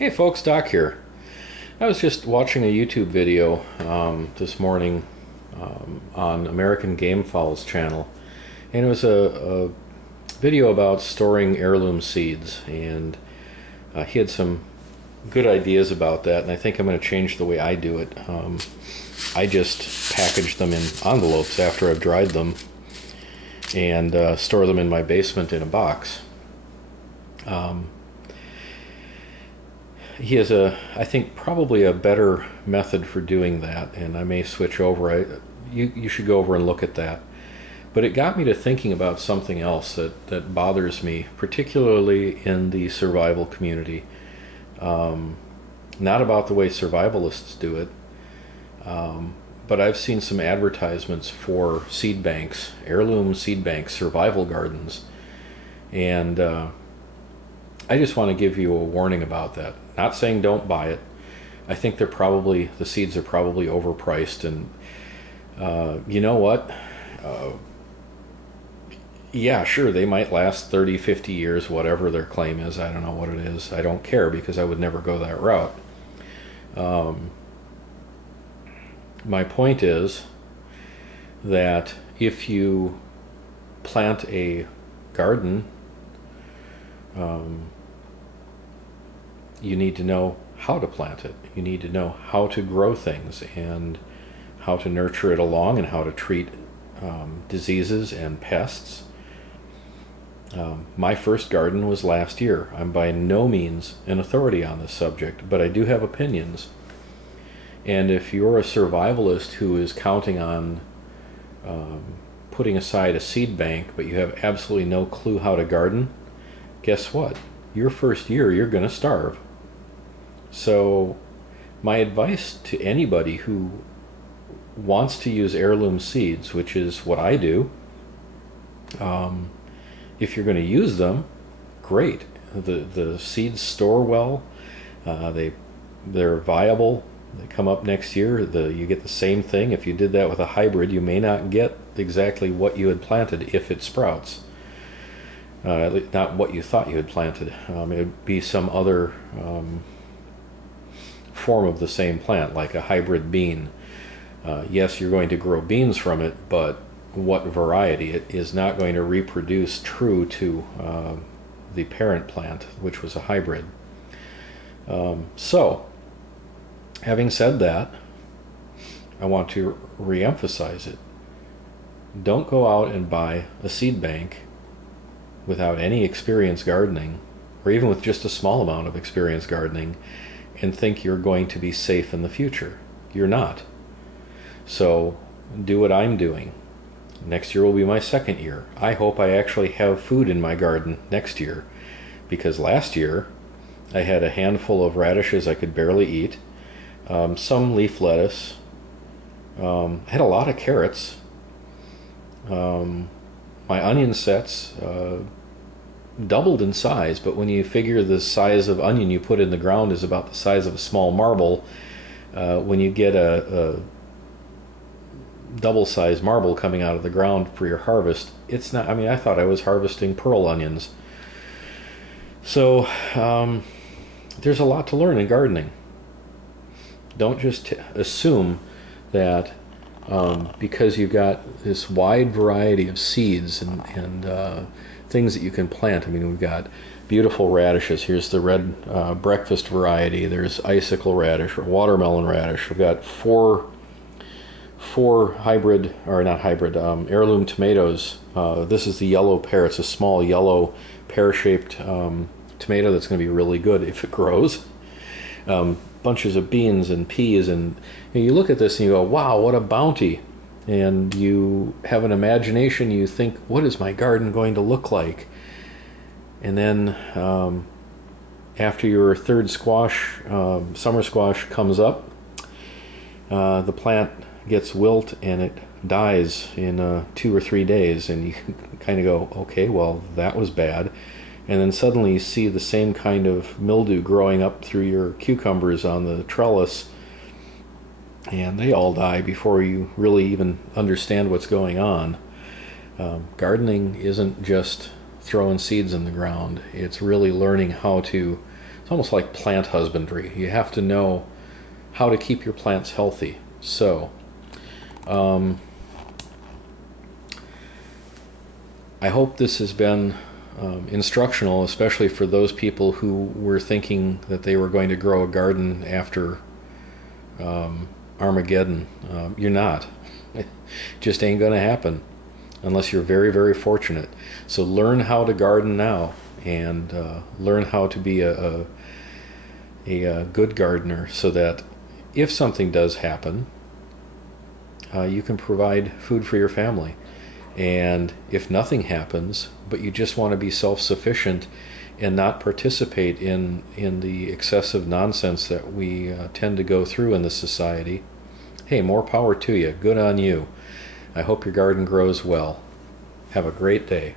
Hey folks, Doc here. I was just watching a YouTube video this morning on American Gamefowl's channel, and it was a video about storing heirloom seeds, and he had some good ideas about that, and I think I'm going to change the way I do it. I just package them in envelopes after I've dried them and store them in my basement in a box. He has I think probably a better method for doing that, and I may switch over. You should go over and look at that. But it got me to thinking about something else that bothers me, particularly in the survival community. Not about the way survivalists do it, but I've seen some advertisements for seed banks, heirloom seed banks, survival gardens, and I just want to give you a warning about that. Not saying don't buy it. I think the seeds are probably overpriced, and you know what? Yeah, sure, they might last 30, 50 years, whatever their claim is. I don't know what it is. I don't care, because I would never go that route. My point is that if you plant a garden, you need to know how to plant it. You need to know how to grow things and how to nurture it along and how to treat diseases and pests. My first garden was last year. I'm by no means an authority on this subject, but I do have opinions. And if you're a survivalist who is counting on putting aside a seed bank, but you have absolutely no clue how to garden, guess what? Your first year, you're going to starve. So my advice to anybody who wants to use heirloom seeds, which is what I do, if you're going to use them, great. The seeds store well. They're viable. They come up next year. You get the same thing. If you did that with a hybrid, you may not get exactly what you had planted if it sprouts. Not what you thought you had planted. It would be some other form of the same plant, like a hybrid bean. Yes, you're going to grow beans from it, but what variety? It is not going to reproduce true to the parent plant, which was a hybrid. So, having said that, I want to re-emphasize it. Don't go out and buy a seed bank without any experience gardening, or even with just a small amount of experience gardening, and think you're going to be safe in the future. You're not. So do what I'm doing. Next year will be my second year. I hope I actually have food in my garden next year, because last year I had a handful of radishes I could barely eat, some leaf lettuce, I had a lot of carrots. My onion sets doubled in size, but when you figure the size of onion you put in the ground is about the size of a small marble, when you get a double-sized marble coming out of the ground for your harvest, it's not, I mean, I thought I was harvesting pearl onions. So there's a lot to learn in gardening. Don't just assume that because you've got this wide variety of seeds and things that you can plant. I mean, we've got beautiful radishes. Here's the red breakfast variety. There's icicle radish or watermelon radish. We've got four hybrid, or not hybrid, heirloom tomatoes. This is the yellow pear. It's a small yellow pear-shaped tomato that's going to be really good if it grows. Bunches of beans and peas, and you look at this and you go, wow, what a bounty. And you have an imagination. You think, what is my garden going to look like? And then after your third squash, summer squash comes up, the plant gets wilt and it dies in 2 or 3 days, and you kind of go, okay, well, that was bad. And then suddenly you see the same kind of mildew growing up through your cucumbers on the trellis, and they all die before you really even understand what's going on. Gardening isn't just throwing seeds in the ground. It's really learning how to it's almost like plant husbandry. You have to know how to keep your plants healthy. So, I hope this has been instructional, especially for those people who were thinking that they were going to grow a garden after Armageddon. You're not. It just ain't going to happen unless you're very, very fortunate. So learn how to garden now, and learn how to be a good gardener, so that if something does happen, you can provide food for your family. And if nothing happens, but you just want to be self-sufficient and not participate in the excessive nonsense that we tend to go through in this society, hey, more power to you. Good on you. I hope your garden grows well. Have a great day.